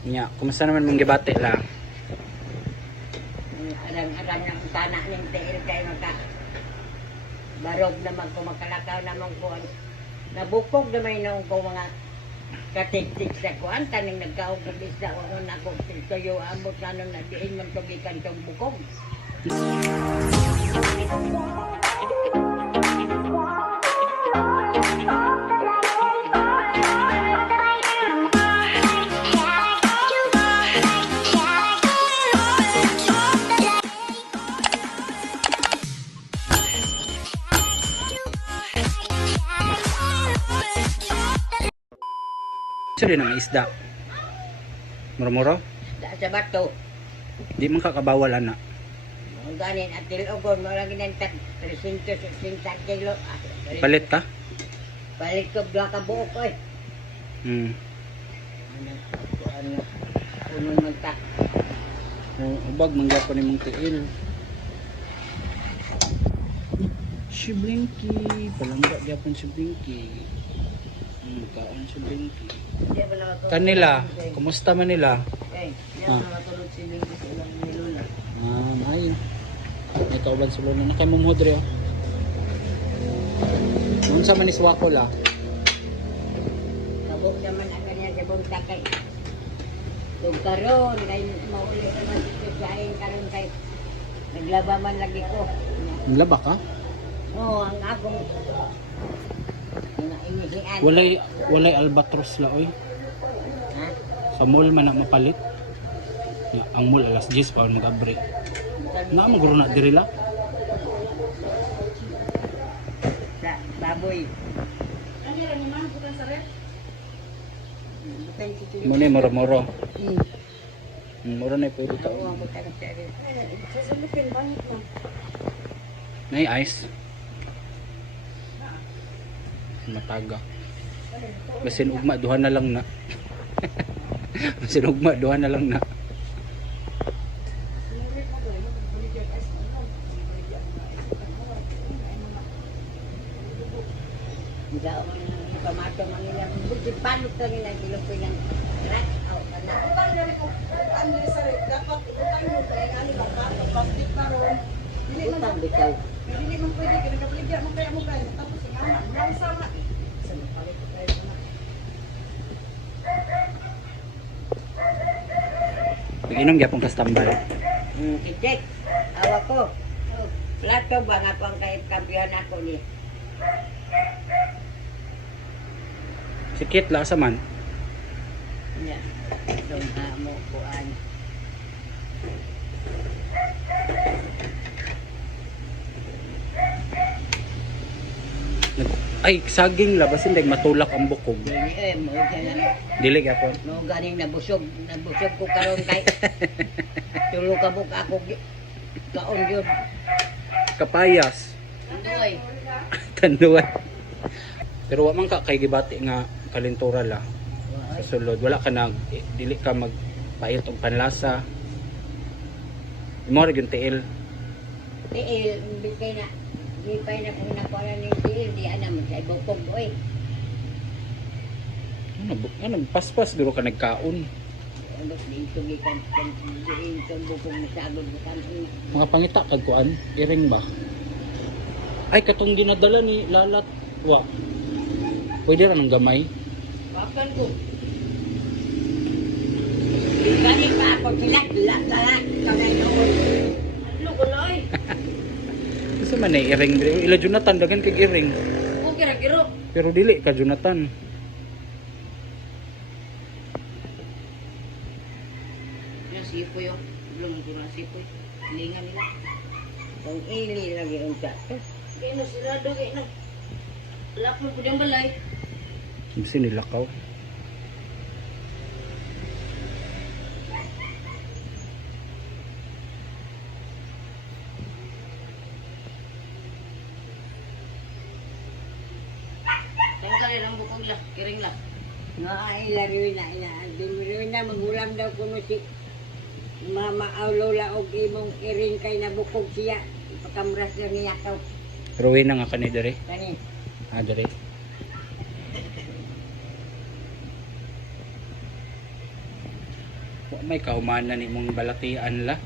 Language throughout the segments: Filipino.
Nya, kumusta naman mong gibati la? Arang-arang ng tanak ng tiil kay maka barog naman ko makalakaw naman ko nabukog naman noong ko mga katik-tik sa kuan taning nagkaog ng isda o na ako tuyo ambot na nung nadiin man tugikan tong bukog. Sili na may isda. Muro-muro? Sa bato. Di man kakabawal ana. Ang ganin at tilogon mo lagi ng 360 kilo. Palit ka? Balik ko dua ka buok oy. Ano magta. Ubag manggapon ni mong tiil. Si Blinky, palangga gyapon si Blinky. Kaon si Blinky. Kanila, kumusta man nila? Yan matulog si Linggo sa ilang nilula. May. May kauban sa luna. Nakay mumudre oh. Noon sa maniswako la. Kabog naman ang ganyan sa bunta kay. Karon kay mauli naman dito sa akin karon kay naglaba man lagi ko. Laba ka? Oo, ang akong inisian. Walay albatros la oy. Ha? Sa mall man na mapalit. Ang mall alas 10 pa mag-abre. Na maguro na diri la. Sa baboy. Mo ni moro-moro. Moro na pwede ka. Oo, ako taga-taga. Nay ice. Mataga. Basin ugma duha na lang na. Basin ugma duha na lang na. Tidak pamato mangilang bukti panuk to nila kilok ko yang rat au kana. Utang dari ko ang sa dapat utang mo kay ani ba ka plastic karon. Dili man Utang bitaw. dili man pwede kay nagapligya mo kaya mo kay tapos ingana. Nang sama. Sa palit tayo sama. Pag-inom gyapon ka tambal. Kijek. Awa ko. Plato ba nga pang kay kampiyon ako ni. Sikit la sa man. Ya. Dong mo kuan. Ay saging la basin dag matulak ang bukog. Dili mo kana. Dili gyapon. No ganing nabusog ko karon kay. Tulo ka buk ako kaon yun. Kapayas. Andoy. Tanduan. Pero wa man ka kay gibati nga kalintura la. Sa sulod wala ka nag dili ka magpait og panlasa. Mo ra gyud tiil. Tiil, bigay na. Lipay na kung nakuha ni tiil, di ana mo sa bukog oy. Ano paspas duro ka nagkaon. Ano dito gikan dito bukog na sagod mo kan. Mga pangita kag kuan, iring ba? Ay katong ginadala ni Lalat. Wa. Pwede ra nang gamay. Wakan ko. Gani pa ako tilak kanay noon. Ano ko loy? Kasi man ay iring diri. Ila Jonathan dagan kag iring. O kira-kiro. Pero dili ka Jonathan. Yung sipoy yo. Belum ko na sipoy. Lingan nila. Kung ili lagi unta. Kaya na sila dogi na. Lak mo po diyang balay. Kasi nilakaw. Tanggalin ang bukog la, kiring la. Nga ay laruin na ina. Dumiruin na magulam daw kuno si Mama aw lola og imong kiring kay nabukog siya. Pakamras lang niya kaw. Ruwi na nga kani diri. Kani. Diri. Wa may kahumanan ni mong balatian la.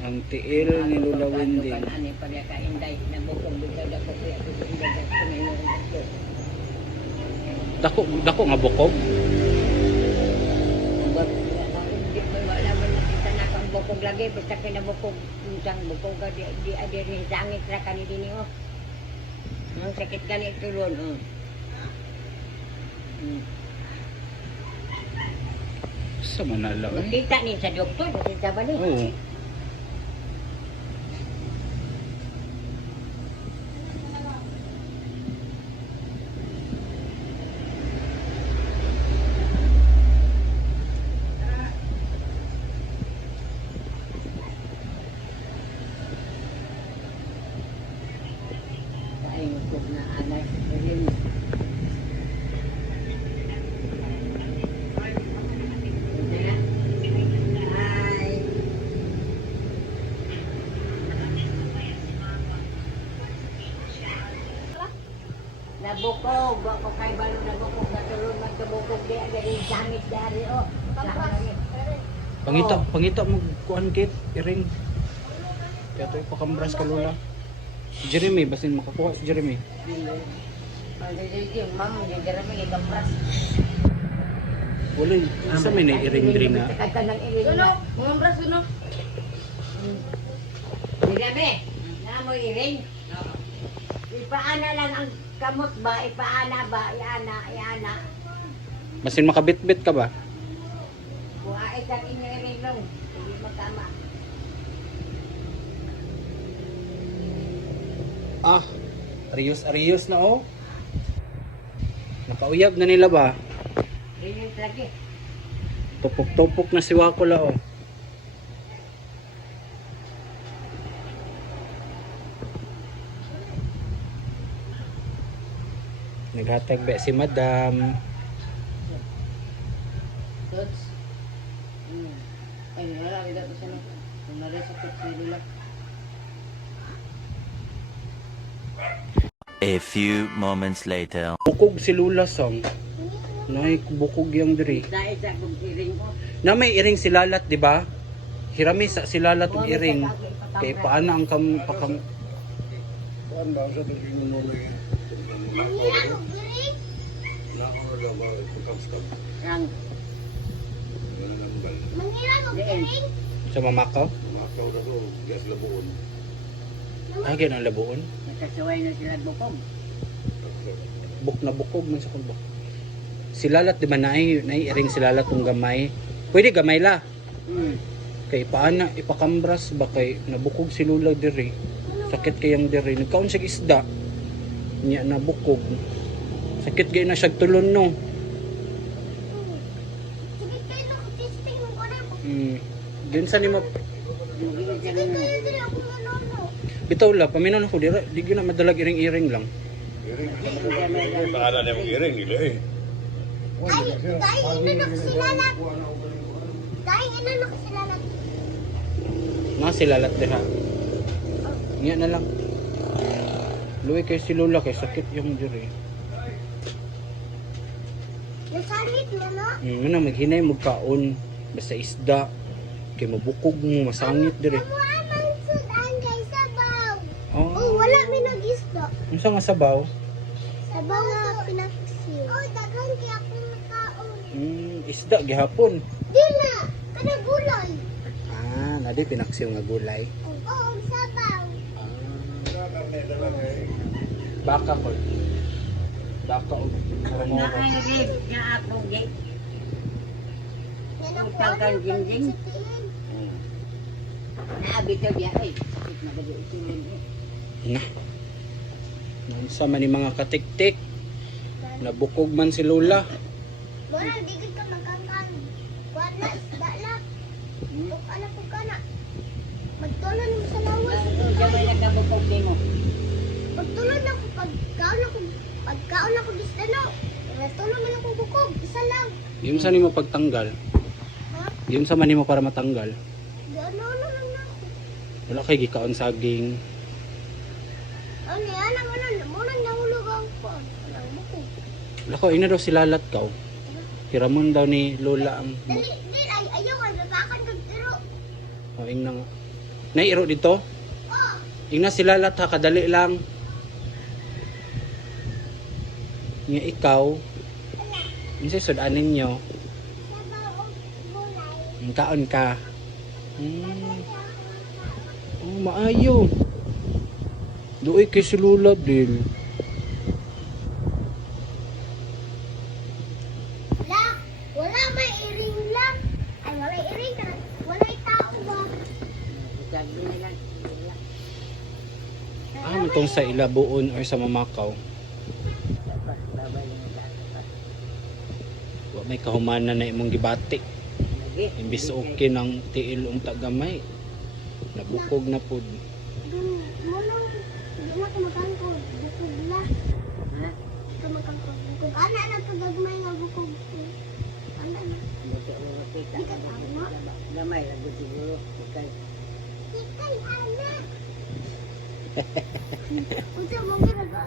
Ang tiil ni Lula Wendy. Ani pa niya ka inday na bukog bigla ko kuya ko inday ko ngayon. Dako nga bukog. Hindi mo wala man nakita na kang bukog lagi basta kinabukog unsang bukog ka di adir ni sangit ra kani dinhi oh. Ang sakit kani tulon oh. Sa manala. Makita ni sa doktor, makita ba ni? Oo. Ay, bukog na anak. Ayun. Ay. Nabukog, ako kay balo nabukog, natulog magkabukog di agad yung sangit dari oh. Pangita mo kuan kit iring. Kaya to ipakambras ka Lula. Si Jeremy, basin makakuha si Jeremy. Yung mama, yung garami, yung kampras. Wala, isa may nairing diri na. Kagka ng iring na. Mga kampras, ano? Garami, na mo iring. Ipaana lang ang kamot ba, ipaana ba, iana. Basin makabitbit ka ba? Buhay kang inyo iring lang. Hindi magkama. Ah, arios na oh. Nakauyab na nila ba? Iring lagi. Tupok-tupok na si Wakula oh. Naghatag ba si Madam? Tots. Ay, wala, wala ko siya na. Naresakot si Lula. A few moments later. Bukog si Lula song. Nay bukog yang diri. Dahil sa kong iring ko. Na may iring si Lalat, di ba? Hirami sa si Lalat og iring. Kay paana ang pakam Ang diin. sa mamakaw. Ah, ganun ang labuon. Nakasuway na sila bukog. Buk na bukog man sa kulbok. Si Lalat di ba naay iring si Lalat tong gamay. Pwede gamay la. Kay paana ipakambras ba kay nabukog si Lula diri. Sakit kayang diri. Nagkaon siya isda. Niya nabukog. Sakit gay na siya tulon no. Din sa ni ma bitaw la paminon ako dira di gyud na madalag iring-iring lang. Paano na mong iring nila eh. Nga si Lalat diha. Niya na lang. Luwi kay si Lula kay sakit yung diri. Nasangit mo no? Muna maghinay mo kaon basta isda kay mabukog mo masangit diri. Muamang sudan kay sabaw. Oh, Oh, wala may nag-isda. unsa nga sabaw? Sabaw nga pinaksiw. Oh, daghan kay akong nakaon. Isda gihapon. Di na, kada gulay. Ah, nadi pinaksiw nga gulay. Oh, sabaw. Baka ko. Baka o Na moro. ay rib nga akong gate. Yan ang Utang kang jinjing. sabihin. Naabito diya ay. Sakit na gado isulon eh. Na. Unsa man ni mga katiktik. Nabukog man si Lula. Wala, digit ka magkangkan. Wala, isda lang. Tuk anak ko ka na. Magtulon mo sa lawas. Diya may nagkabukog din mo. Magtulon ako pagkaon ako isda no. Natulon man ako bukog. Isa lang. Yung sa nimo pagtanggal. Ha? Yung sa man nimo para matanggal. Di ano lang na ako. Wala kay gikaon saging. Ano yan? Muna nahulog ang pon. Walang bukog. Wala ko ina daw si Lalat kaw. Hiramon daw ni Lola ang Dali, ay, ayaw nga, nagakan kag iro. ing na nga. Nairo dito? Oh, Ing na sila lahat ha, kadali lang. Nga ikaw, yun sa sudanin nyo, sabaw o gulay. ang kaon ka. Oh, maayo. Doy kay si Lola din. Wala may iring lang. Ay, wala iring na. Wala tao ba? Sabi nila. Itong sa Ilabuon or sa Mamakaw. Babay nila. Wa may kahumanan na imong gibati. Lagi. Imbis okay ng tiil ang tagamay. Nabukog na pud. Dun, mulong, hindi na kumakangkod. Bukog la. Ha? Kumakangkod. Bukog. Ana na kagagmay nga bukog. Ana na. Buti ang mga kita. Di ka tama. Gamay lagi siguro. Ikay. Ikay, ana. Unsa mo ginagawa?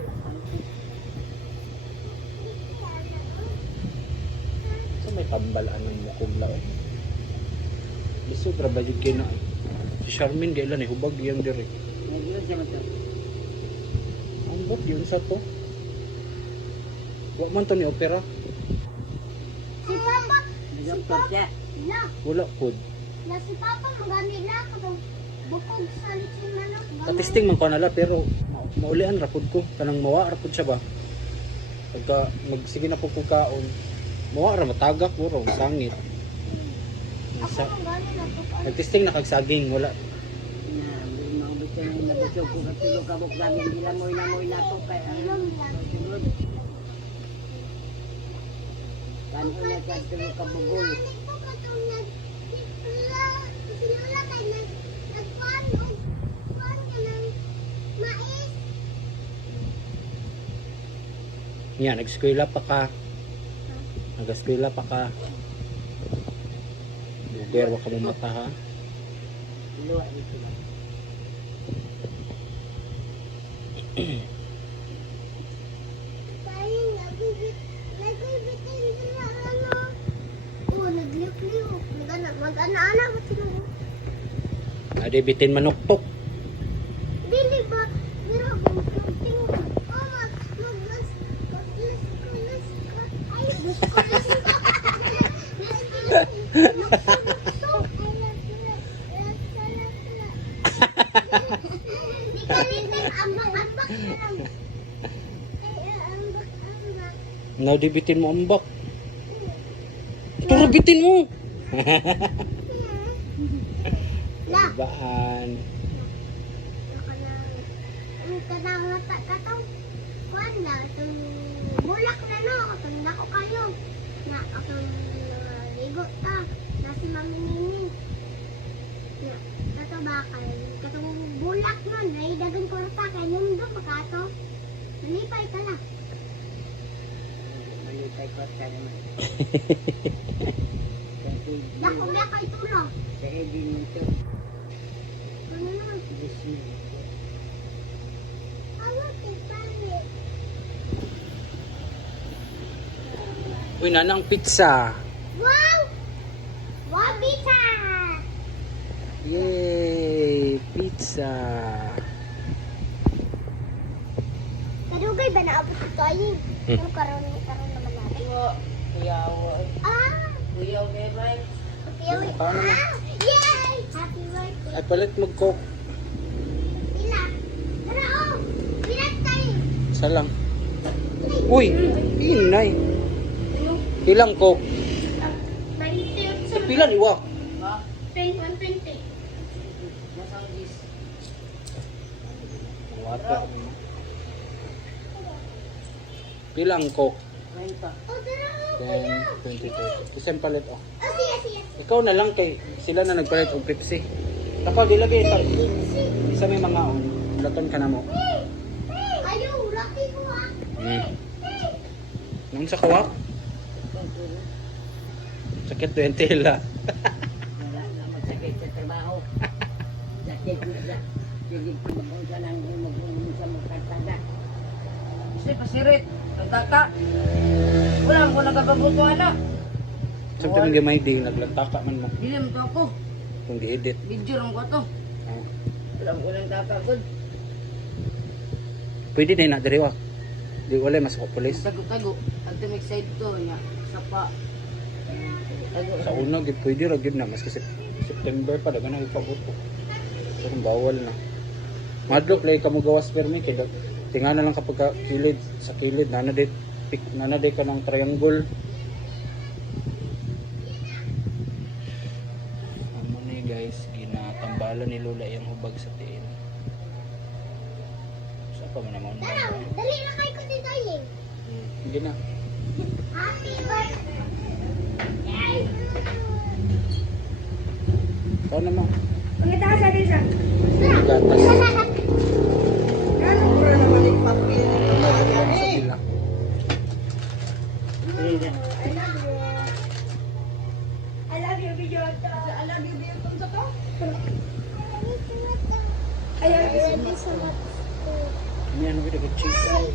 So may tambalaan ng bukog la. Lisod ra ba jud kina. Si Charmin di ilan hubag yang diri. Nagyon siya mo to. Ang bot yun sa to. Wa man to ni opera. Si Papa. Nagapot siya. La. Wala pud. Na si Papa magani la katong bukog sa lechon manok. Katisting man ko nala pero maulian ra pud ko kanang mawa ra pud siya ba. Pagka magsige na pud ko kaon. Mawa ra matagak puro sangit. Ako magani na to. Nagtisting na kag saging wala. Mga buti na nabutog ko kasi yung kabok namin. Lamoy na to. Kaya Inom lang. sunod. Kanin na sa tulog kabugol. Nani ko katong si Lola kay nagkuhan og kuhan ka ng mais. Nya nag-eskwela pa ka. Nag-eskwela pa ka. Lugar wa ka mo mata ha. Luwa dito lang. Kaya nagbibitin sila ano. Oo, nagliw-liw. Mag-ana-ana mo sila. Ade bitin manuktok. Dili ba? Pero tingin ko. Oh, mag-las ka. Ay, mas-kulas ka. Di ka bitin ambak-ambak na lang. Ambak-ambak. Now di bitin mo ambak. Turo bitin mo. La. Baan. Kanang katong kuan na itong bulak na no katong nako kayo na katong ligo ta na si Mami Nini na kato bakal katong bulak no na dagang kwarta kay mundo pagkato nalipay ka la Malipay ko ka naman. Kasi dako na kay tulo sa edin nito. ano na Disney. awat pali Uy, nanang pizza. wow wow pizza Yay! Pizza. kadugay ba na abot ito ay ano karon naman natin Kuyaw. ah Kuyaw kay Mike. Yay! Yay! Happy birthday! Ay palit mag-coke. Pila! Tara oh! Pilat tayo! Isa lang. Uy! Inay. Ilang coke? 98 Sa pila ni Wak? Ha? 120. Nasang is. Wata. Pilang coke? Kain pa. Oh, tara oh! 10, 20, 30. Isang palit oh. Oh, sige, sige. Ikaw na lang kay sila na nagpalit og Pepsi. Tapos dilagay isa may mga laton ka na mo. Ayaw, lucky ko ah! Nung sa kawak, sakit 20 la. Wala na magsakit sa trabaho. Sakit na sa. Sige, kung ka lang mag-uwi sa magkasada. Kasi pasirit. Nagkaka. Wala ko nagababutuhan na. Samtang hindi may di, naglantaka man mo. Dili mo to ako. Kung di-edit. Video lang ko to. Oh. Walang unang kakagod. Pwede din na diriwa. Di wala mas ko pulis. Tago-tago. At tumig side to niya. Sapa. Tago. Sa una gid pwede ra gid na mas kasi September pa dagan ang ipabuto. So kung bawal na. Madlok lay kamo gawas permi kay tingala lang kapag kilid sa kilid nana day ka ng triangle. Amo ni guys, ginatambalan ni Lola yung hubag sa tiin. Sa pa man naman ba? Dali na kay ko dito eh. Hindi na. Happy birthday! Ikaw naman. Pangita sa dito. Gatas. Ano pura naman yung Ano sa pila? I love you, video. I love you, video. Kung sa ko? I love you so much. Ini ano kita ke cheese.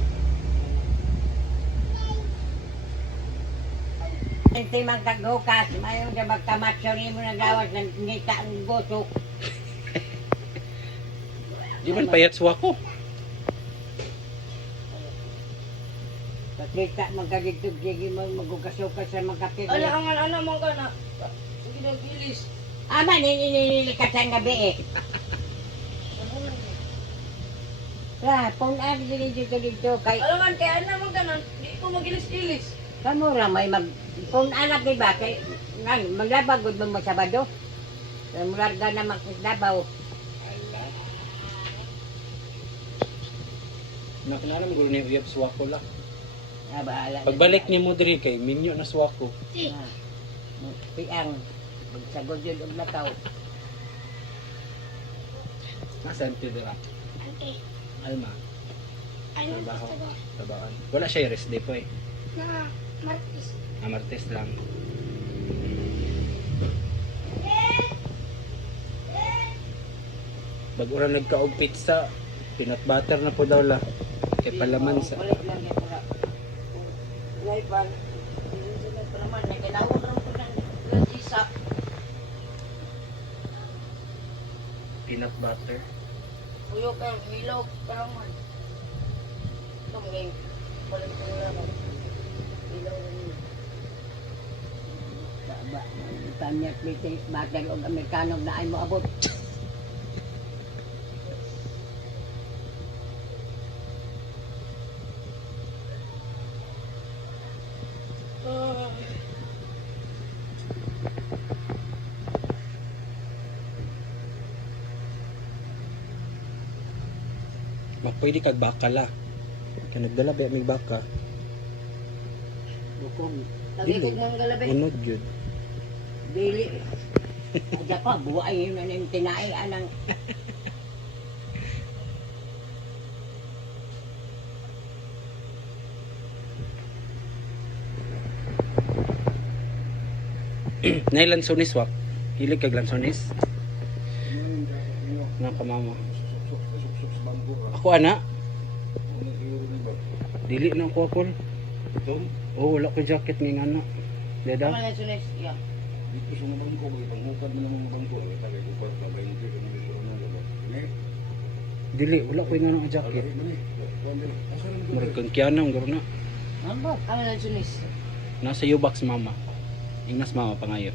Hindi magtagukas. Mayroon ka magkamatsyo rin mo na gawas ng ngita ang gusok. Di man payat suwa ko. Pakita magkagitog sige mo magugasukas sa magkapit. Ang ano mo ka na. Sige na, bilis. Ama, ninilili ka sa gabi eh. Punaan dito kay Alam kaya ano mo ka na. Di ko magilis-ilis. kamura may punaan na diba kay maglabagod mo Sabado. Mularga na magdabaw. Nakilala mo ni uyab suwa ko la. Bahala. Pagbalik ni mo diri kay minyo na suwa ko. Piang magsagod yun og lakaw. Nasaan ti dira? Okay. Alma. Ano Trabaho. gusto ko? Tabaan. Wala siya rest day po eh. Na Martis. Martes lang. Bag-ura nagkaog pizza, peanut butter na po daw la. Kay palaman sa Balik lang yan para. Laiban. Hindi pa naman nagkalawan lang ko ng isa. peanut butter. Uyo ka, hilaw ka naman. Ito mga yung palit ko na ako. Hilaw na yun. Pamiyat British battle og Amerikano na ay mo abot. Pwede kag baka la. Kaya nagdala ba may baka? Bukog. Lagi kong mga galabi. Unod yun. Dili. Adya pa, buhay yun na yung tinai anang. Nay lansones wak. Hilig kag lansones. Nga ka mama. Ako ana. Dili na ako apol. Oh, wala ko jacket ng ana. Dada. Tama na sunes. Yeah. Dito sa mga bangko, may pangukad mo ng mga bangko. May tagay ko pa, tagay mo dito, may ito na diba? Ini, Dili, wala ko ng ana jacket. alari mo ni. Asan mo Murag kang kianang garo na. Ambot. Tama na sunes. Nasa U-box mama. Ingnas mama pangayo.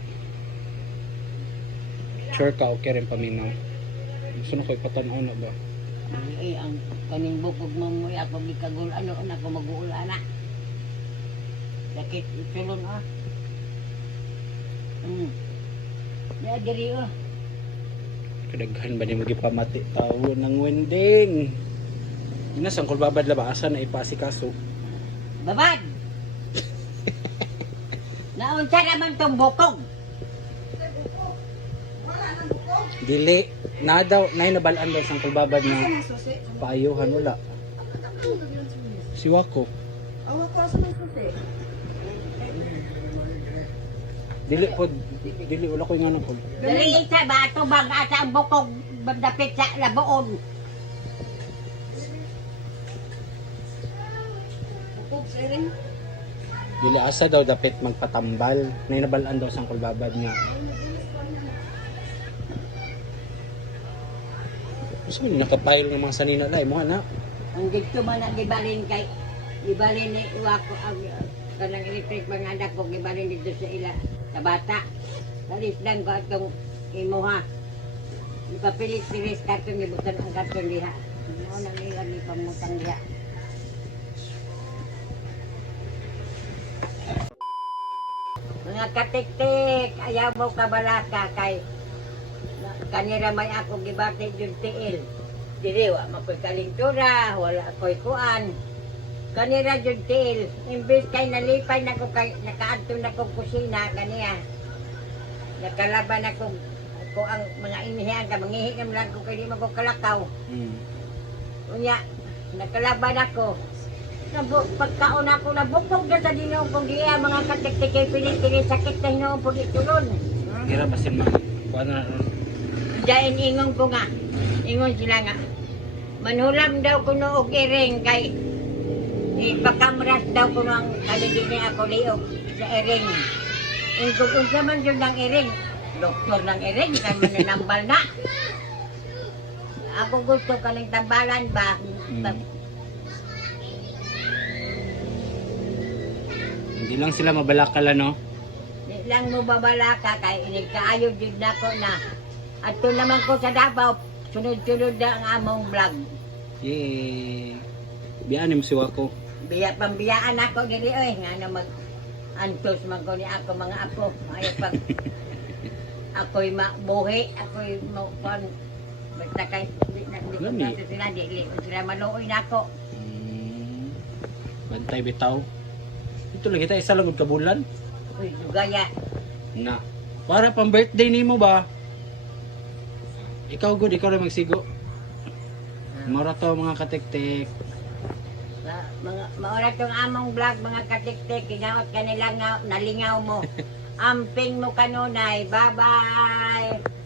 Sure ka okay rin paminaw. Gusto na ko ipatanaw na ba? Ay, ang kaning bukog mo mo ako gikagul ano na ko mag-uula na. Sakit itulon ah. Ya diri oh. Kadaghan ba ni magipamati tao ng wending? Ina sangkol babad labaasan na ipasikaso. Babad. Naunsa naman tong bukog. Dili na daw nay nabalaan daw sangkol babad na paayuhan wala. Si Wako. Dili po dili wala ko nga ko. Dili isa ba ito bang asa ang bukog bandapit sa labuon. Bukog sa rin. Dili asa daw dapat magpatambal. Nainabalaan daw sang kulbabad nga. So, nakapile ng mga sanina lai mo na. Ang dito man na gibalin kay gibalin ni Iwako ang kanang electric mga anak ko gibalin dito sa ila sa bata. Dalis lang ko atong imuha. Ipapilit-pilit karton gibutan ang karton diha. Ano nang ilan ni pamutang diha. Mga katik-tik, ayaw mo kabalaka kay kanira may ako gibati yung tiil. Dili, wa makoy kalintura, wala koy kuan. Kanira yung tiil. Imbis kay nalipay na ko kay nakaadto na ko kusina, kaniya. Nakalaban ako ko ang mga inihian ka, mangihigam lang ko kay di magkukalakaw. Unya, nakalaban ako. Pagkaon ako nabukog na sa dinoong kong diya, mga katik-tik, pilit-pilit, sakit na hinoong po ditulon. Kira basin man. Kuan na. Diyan ingon ko nga, ingon sila nga, manhulam daw ko noog iring kay ipakamras daw ko ng kaligid niya ako liog sa iring. Ingkog unsa man yun ng iring, doktor ng iring, kay mananambal na. Ako gusto kaning tambalan ba? Hindi lang sila mabalakala, no? Di lang mo babalaka kay inigkaayo jud nako na. Ato naman ko sa Davao, sunod-sunod na ang among vlog. Yay! Biyaan mo si Wako. Pambiyaan ako dili oy nga na mag antos man ko ni ako mga apo. Ay pag ako'y mabuhi, ako'y mo kon basta kay di Lami. ko sila dili ko sila maluoy nako. Bantay bitaw. Ito lang kita isa lang ka bulan. Uy, dugaya. Na. Para pang birthday nimo ba? Ikaw good, ikaw lang magsigo. Mara to mga katik-tik. Mga maura tong among vlog mga katik-tik, ginaot kanila nga nalingaw mo. Amping mo kanunay. Bye-bye.